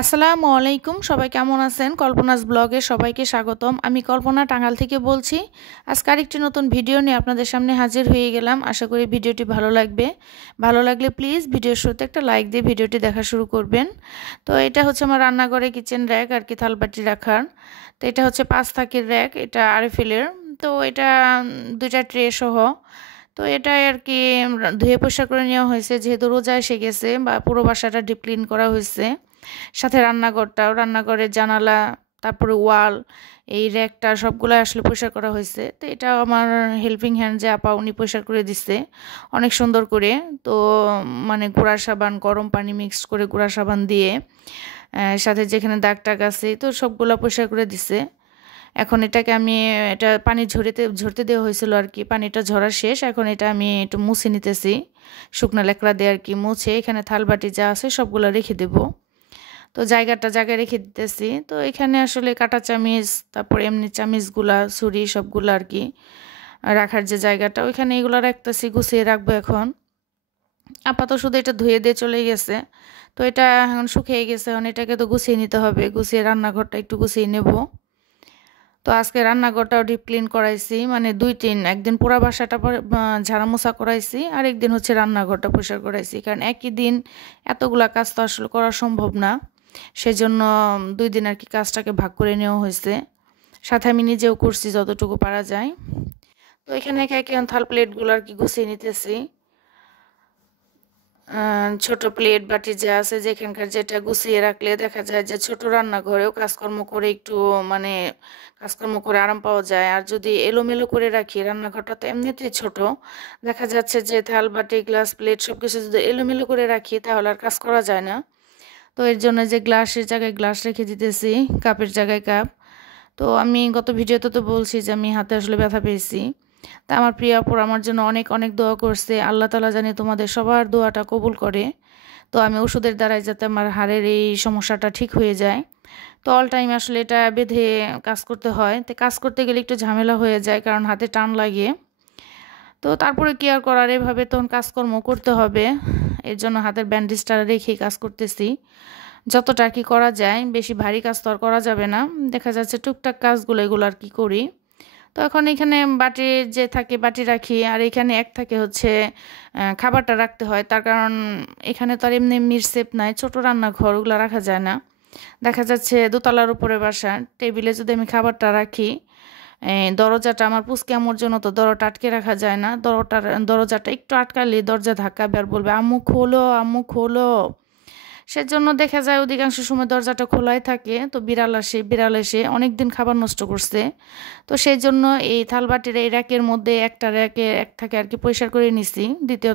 আসসালামু আলাইকুম। সবাই কেমন আছেন? কল্পনাস ব্লগে সবাইকে স্বাগতম। আমি কল্পনা টাঙ্গাইল থেকে বলছি। আজকে আরেকটি নতুন ভিডিও নিয়ে আপনাদের সামনে হাজির হয়ে গেলাম। আশা করি ভিডিওটি ভালো লাগবে। ভালো লাগলে প্লিজ ভিডিওর শুরুতে একটা লাইক দিয়ে ভিডিওটি দেখা শুরু করবেন। তো এটা হচ্ছে আমার রান্নাঘরে কিচেন র‍্যাক আর কি থালবাটি রাখার। তো এটা হচ্ছে ৫ থাকের র‍্যাক। এটা আরএফএলের। তো এটা ২টা ট্রে সহ। তো এটাই আর কি ধুয়ে পরিষ্কার করে নেওয়া হয়েছে যেহেতু রোজা এসে গেছে বা পুরো বাসাটা ডিপ ক্লিন করা হয়েছে। সাথে রান্নাঘরের জানালা, তারপরে ওয়াল, এই র‍্যাকটা সবগুলাই আসলে পরিষ্কার করা হয়েছে। তো এটাও আমার হেল্পিং হ্যান্ড যে আপা উনি পরিষ্কার করে দিছে অনেক সুন্দর করে। তো মানে গুঁড়া সাবান, গরম পানি মিক্সড করে গুঁড়া সাবান দিয়ে সাথে যেখানে দাগ টাগ আছে তো সবগুলা পরিষ্কার করে দিছে। এখন এটা পানি ঝরতে দেওয়া হয়েছিল আর কি, পানিটা ঝরা শেষ। এখন এটা আমি একটু মুছে নিতেছি, শুকনো ল্যাকড়া দিয়ে আর কি মুছে এখানে থালবাটি যা আছে সবগুলো রেখে দেবো। তো জায়গায় রেখে দিতেছি। তো এখানে আসলে কাঁটা চামিচ, তারপর এমনি চামিচগুলা, ছুরি সবগুলো আর কি রাখার যে জায়গাটা ওইখানে এগুলো রাখতেছি, গুছিয়ে রাখবো এখন। আপাতত শুধু এটা ধুয়ে দিয়ে চলে গেছে। তো এটা এখন শুকিয়ে গেছে, এখন এটাকে তো গুছিয়ে নিতে হবে, গুছিয়ে রান্নাঘরটা একটু গুছিয়ে নেব। তো আজকে রান্নাঘরটাও ডিপ ক্লিন করাইছি, মানে ২-৩ একদিন পুরা বাসাটা ঝাড়া মোছা করাইছি, আর একদিন হচ্ছে রান্নাঘরটা পরিষ্কার করাইছি। কারণ একই দিন এতগুলা কাজ তো আসলে করা সম্ভব না, সেজন্য ২ দিন আর কি কাজটাকে ভাগ করে নেওয়া হয়েছে। সাথে আমি নিজেও করছি যতটুকু পারা যায়। তো এখানে একে একে থাল প্লেটগুলো আর কি গুছিয়ে নিতেছি। ছোট প্লেট বাটি যা আছে যেখানকার যেটা গুছিয়ে রাখলে দেখা যায় যে ছোট রান্নাঘরেও কাজকর্ম করে একটু মানে কাজকর্ম করে আরাম পাওয়া যায়। আর যদি এলোমেলো করে রাখি, রান্নাঘরটা তো এমনিতেই ছোট, দেখা যাচ্ছে যে থাল বাটি গ্লাস প্লেট সবকিছু যদি এলোমেলো করে রাখি তাহলে আর কাজ করা যায় না। তো এর জন্য যে গ্লাসের জায়গায় গ্লাস রেখে দিতেছি, কাপের জায়গায় কাপ। তো আমি গত ভিডিওতে তো বলছি যে আমি হাতে আসলে ব্যথা পেয়েছি। তা আমার প্রিয় আপুর আমার জন্য অনেক অনেক দোয়া করছে। আল্লাহ তাআলা জানি তোমাদের সবার দোয়াটা কবুল করে। তো আমি ওষুধের দ্বারাই যাতে আমার হাড়ের এই সমস্যাটা ঠিক হয়ে যায়। তো অল টাইম আসলে এটা বেঁধে কাজ করতে হয়। তো কাজ করতে গেলে একটু ঝামেলা হয়ে যায় কারণ হাতে টান লাগে। তো তারপরে কি আর করার, এভাবে তখন কাজকর্ম করতে হবে। এর জন্য হাতের ব্যান্ডেজটা রেখেই কাজ করতেছি। যতটা আর কি করা যায়, বেশি ভারী কাজ তো আর করা যাবে না। দেখা যাচ্ছে টুকটাক কাজগুলো এগুলো আর কি করি। তো এখন এখানে বাটি যে থাকে বাটি রাখি, আর এখানে এক থাকে হচ্ছে খাবারটা রাখতে হয়। তার কারণ এখানে তো আর এমনি এমনির সেপ নাই, ছোট রান্নাঘর, ওগুলো রাখা যায় না। দেখা যাচ্ছে দোতলার উপরে বাসা, টেবিলে যদি আমি খাবারটা রাখি, দরজাটা আমার পুচকে আম্মুর জন্য তো দরজাটা আটকে রাখা যায় না। দরজাটা একটু আটকালে দরজা ধাক্কাবে আর বলবে আম্মু খোলো, আম্মু খোলো। সেজন্য দেখা যায় অধিকাংশ সময় দরজাটা খোলাই থাকে। তো বিড়াল এসে অনেকদিন খাবার নষ্ট করছে। তো সেই জন্য এই থালবাটির এই র্যাকের মধ্যে একটা র্যাকে এক থাকে আর কি পরিষ্কার করে নিছি, দ্বিতীয়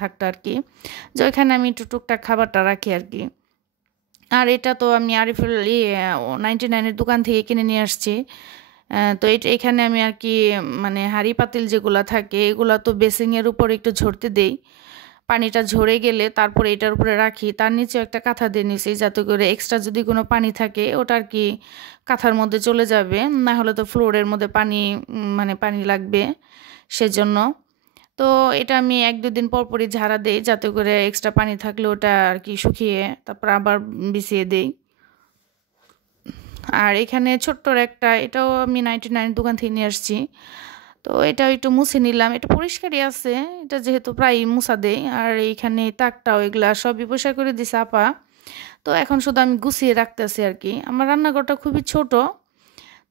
থাকটা আর কি, যে ওইখানে আমি একটু টুকটাক খাবারটা রাখি আর কি। আর এটা তো আমি আরিফুল 99 এর দোকান থেকে কিনে নিয়ে আসছি। তো এখানে আমি আর কি মানে হাঁড়ি পাতিল যেগুলা থাকে এগুলা তো বেসিংয়ের উপর একটু ঝরতে দেই। পানিটা ঝরে গেলে তারপরে এটার উপরে রাখি, তার নিচে একটা কাঁথা দিয়ে নিছি যাতে করে এক্সট্রা যদি কোনো পানি থাকে ওটা আর কি কাঁথার মধ্যে চলে যাবে, না হলে তো ফ্লোরের মধ্যে পানি মানে পানি লাগবে সেজন্য। তো এটা আমি ১-২ দিন পর পরই ঝাড়া দেই যাতে করে এক্সট্রা পানি থাকলে ওটা আর কি শুকিয়ে তারপর আবার বিছিয়ে দেই। আর এখানে ছোট্টর একটা, এটাও আমি 99 দোকান থেকে নিয়ে আসছি। তো এটাও একটু মুছে নিলাম, এটা পরিষ্কারই আছে, এটা যেহেতু প্রায়ই মুছা দেই। আর এইখানে তাকটাও এগুলা সবই পরিষ্কার করে দিছে আপা। তো এখন শুধু আমি গুছিয়ে রাখতেছি আর কি। আমার রান্নাঘরটা খুবই ছোট,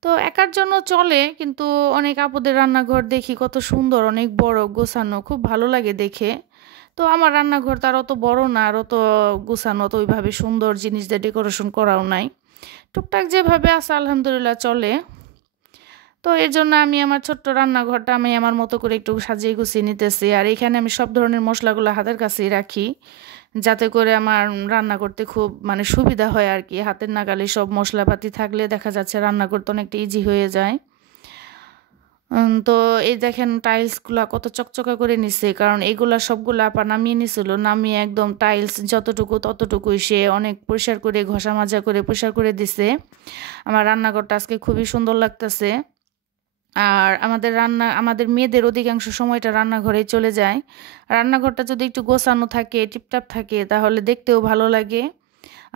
তো একার জন্য চলে, কিন্তু অনেক আপুদের রান্নাঘর দেখি কত সুন্দর, অনেক বড় গোছানো, খুব ভালো লাগে দেখে। তো আমার রান্নাঘর তার অত বড় না, আর অত গোছানো, তো ওইভাবে সুন্দর জিনিস দিয়ে ডেকোরেশন করাও নাই। টুকটাক যেভাবে আছে আলহামদুলিল্লাহ চলে। তো এর জন্য আমি আমার ছোট্ট রান্নাঘরটা আমি আমার মতো করে একটু সাজিয়ে গুছিয়ে নিতেছি। আর এখানে আমি সব ধরনের মশলাগুলো হাতের কাছেই রাখি যাতে করে আমার রান্না করতে খুব মানে সুবিধা হয় আর কি। হাতের নাগালে সব মশলাপাতি থাকলে দেখা যাচ্ছে রান্না করতে অনেকটা ইজি হয়ে যায়। তো এই দেখেন টাইলসগুলা কত চকচকা করে নিছে, কারণ এগুলা সবগুলা আপা নামিয়ে নিছিল, নামিয়ে একদম টাইলস যতটুকু ততটুকুই সে অনেক পরিষ্কার করে ঘষা মাজা করে পরিষ্কার করে দিছে। আমার রান্নাঘরটা আজকে খুবই সুন্দর লাগতেছে। আর আমাদের মেয়েদের অধিকাংশ সময়টা রান্নাঘরেই চলে যায়। রান্নাঘরটা যদি একটু গোছানো থাকে, টিপটাপ থাকে, তাহলে দেখতেও ভালো লাগে।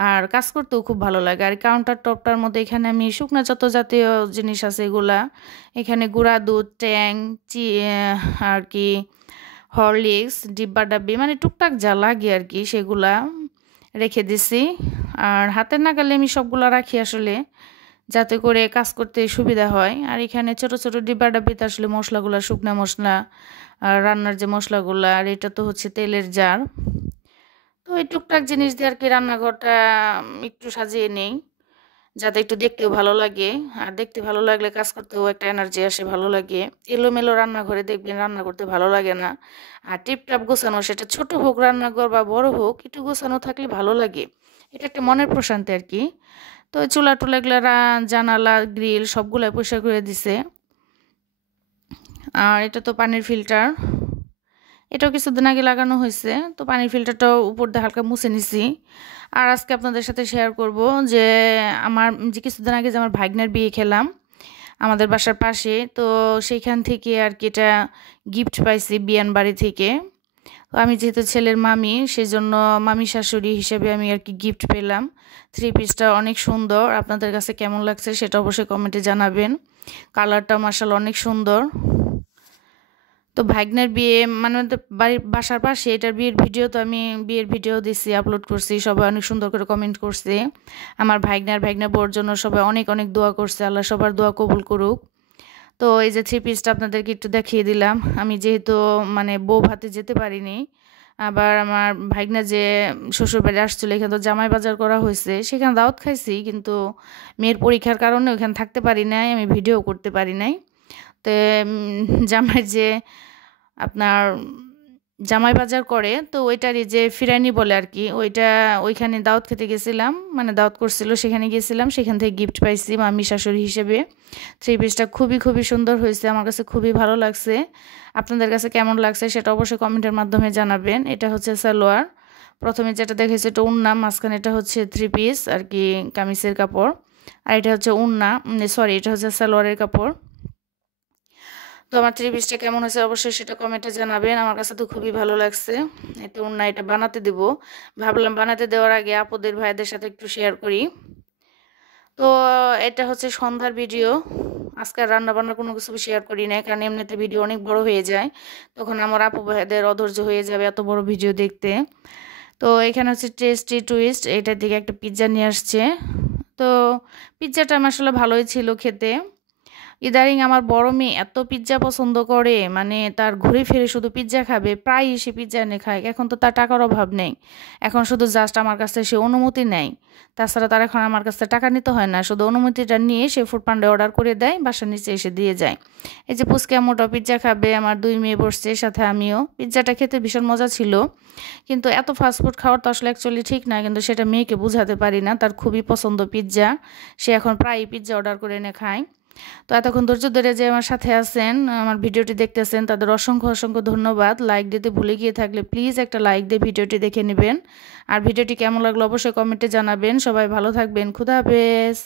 আর কাজ করতেও খুব ভালো লাগে। আর কাউন্টার টপটার মধ্যে এখানে আমি শুকনা যত জাতীয় জিনিস আছে এগুলা, এখানে গুঁড়া দুধ, ট্যাং, আর কি হরলিক্স, ডিব্বা-ডাব্বি মানে টুকটাক যা লাগে আর কি সেগুলা রেখে দিছি। আর হাতের নাগালে আমি সবগুলা রাখি আসলে, যাতে করে কাজ করতে সুবিধা হয়। আর এখানে ছোট ছোট ডিব্বা-ডাব্বিতে আসলে মশলাগুলা, শুকনা মশলা, আর রান্নার যে মশলাগুলা, আর এটা তো হচ্ছে তেলের জার। তো এই টুকটাক জিনিস দিয়ে আর কি রান্নাঘরটা একটু সাজিয়ে নেই, যাতে একটু দেখতেও ভালো লাগে। আর দেখতে ভালো লাগলে কাজ করতেও একটা এনার্জি আসে, ভালো লাগে। এলোমেলো রান্নাঘরে দেখবেন রান্না করতে ভালো লাগে না। আর টিপটাপ গোছানো, সেটা ছোট হোক রান্নাঘর বা বড় হোক, একটু গোছানো থাকলে ভালো লাগে। এটা একটা মনের প্রশান্তি আর কি। তো ওই চুলা টুলা এগুলো, জানালা, গ্রিল সবগুলাই পরিষ্কার করে দিছে। আর এটা তো পানির ফিল্টার, এটাও কিছুদিন আগে লাগানো হয়েছে। তো পানির ফিল্টারটাও উপর দিয়ে হালকা মুছে নিছি। আর আজকে আপনাদের সাথে শেয়ার করব যে আমার যে কিছুদিন আগে যে আমার ভাগ্নের বিয়ে খেলাম আমাদের বাসার পাশে, তো সেইখান থেকে আর কি এটা গিফট পাইছি বিয়ান বাড়ি থেকে। তো আমি যেহেতু ছেলের মামি, সেজন্য মামি শাশুড়ি হিসেবে আমি আর কি গিফট পেলাম। থ্রি পিসটা অনেক সুন্দর। আপনাদের কাছে কেমন লাগছে সেটা অবশ্যই কমেন্টে জানাবেন। কালারটা মাশাআল্লাহ অনেক সুন্দর। তো ভাগ্নের বিয়ে মানে বাড়ির বাসার পাশে, এটার বিয়ের ভিডিও দিছি, আপলোড করছি। সবাই অনেক সুন্দর করে কমেন্ট করছে। আমার ভাগ্না বোর জন্য সবাই অনেক অনেক দোয়া করছে। আল্লাহ সবার দোয়া কবুল করুক। তো এই যে থ্রি পিসটা আপনাদেরকে একটু দেখিয়ে দিলাম। আমি যেহেতু মানে বউ ভাতে যেতে পারিনি, আবার আমার ভাগ্না যে শ্বশুরবাড়ি আসছিল, এখানে তো জামাই বাজার করা হয়েছে, সেখানে দাওয়াত খাইছি, কিন্তু মেয়ের পরীক্ষার কারণে ওইখানে থাকতে পারি নাই, আমি ভিডিও করতে পারি নাই। তো জামাই যে আপনার জামাই বাজার করে, তো ওইটারই যে ফিরানি বলে আর কি, ওইখানে দাওয়াত খেতে গেছিলাম, মানে দাওয়াত করছিল, সেখানে গেছিলাম, সেখান থেকে গিফট পাইছি মামি শাশুড়ি হিসেবে। থ্রি পিসটা খুবই খুবই সুন্দর হয়েছে, আমার কাছে খুবই ভালো লাগছে। আপনাদের কাছে কেমন লাগছে সেটা অবশ্যই কমেন্টের মাধ্যমে জানাবেন। এটা হচ্ছে সালোয়ার, প্রথমে যেটা দেখেছি এটা উন্না, মাঝখানে এটা হচ্ছে থ্রি পিস আর কি কামিজের কাপড়, আর এটা হচ্ছে উন্না, সরি এটা হচ্ছে সালোয়ারের কাপড়। তো আমার থ্রি পিসটা কেমন হয়েছে অবশ্যই সেটা কমেন্টে জানাবেন। আমার কাছে তো খুবই ভালো লাগছে। এটা ওড়না, এটা বানাতে দেব, ভাবলাম বানাতে দেওয়ার আগে আপুদের ভাইদের সাথে একটু শেয়ার করি। তো এটা হচ্ছে সন্ধ্যার ভিডিও। আজকে রান্না বান্নার কোনো কিছু শেয়ার করি না, কারণ এমনিতে ভিডিও অনেক বড় হয়ে যায়, তখন আমার আপু ভাইদের অধৈর্য হয়ে যাবে এত বড় ভিডিও দেখতে। তো এখানে হচ্ছে টেস্টি টুইস্ট, এটার দিকে একটা পিৎজা নিয়ে আসছে। তো পিৎজাটা আসলে ভালোই ছিল খেতে। ইদারিং আমার বড় মেয়ে এত পিৎজা পছন্দ করে, মানে তার ঘুরে ফিরে শুধু পিৎজা খাবে, প্রায় সে পিৎজা এনে খায়। এখন তো তার টাকার অভাব নেই, এখন শুধু জাস্ট আমার কাছে সে অনুমতি নেয়। তাছাড়া তার এখন আমার কাছে টাকা নিতে হয় না, শুধু অনুমতিটা নিয়ে সে ফুড পান্ডে অর্ডার করে দেয়, বাসার নিচে এসে দিয়ে যায়। এই যে পুচকে মোটা পিৎজা খাবে, আমার দুই মেয়ে বসছে সাথে আমিও। পিৎজাটা খেতে ভীষণ মজা ছিল, কিন্তু এত ফাস্টফুড খাওয়ার তো আসলে অ্যাকচুয়ালি ঠিক না, কিন্তু সেটা মেয়েকে বোঝাতে পারি না, তার খুবই পছন্দ পিৎজা, সে এখন প্রায়ই পিৎজা অর্ডার করে এনে খায়। তো এতক্ষণ ধৈর্য ধরে যে আমার সাথে আছেন, আমার ভিডিওটি দেখতেছেন, তাদের অসংখ্য অসংখ্য ধন্যবাদ। লাইক দিতে ভুলে গিয়ে থাকলে প্লিজ একটা লাইক দিয়ে ভিডিওটি দেখে নেবেন। আর ভিডিওটি কেমন লাগলো অবশ্যই কমেন্টে জানাবেন। সবাই ভালো থাকবেন, খুদা হাফেজ।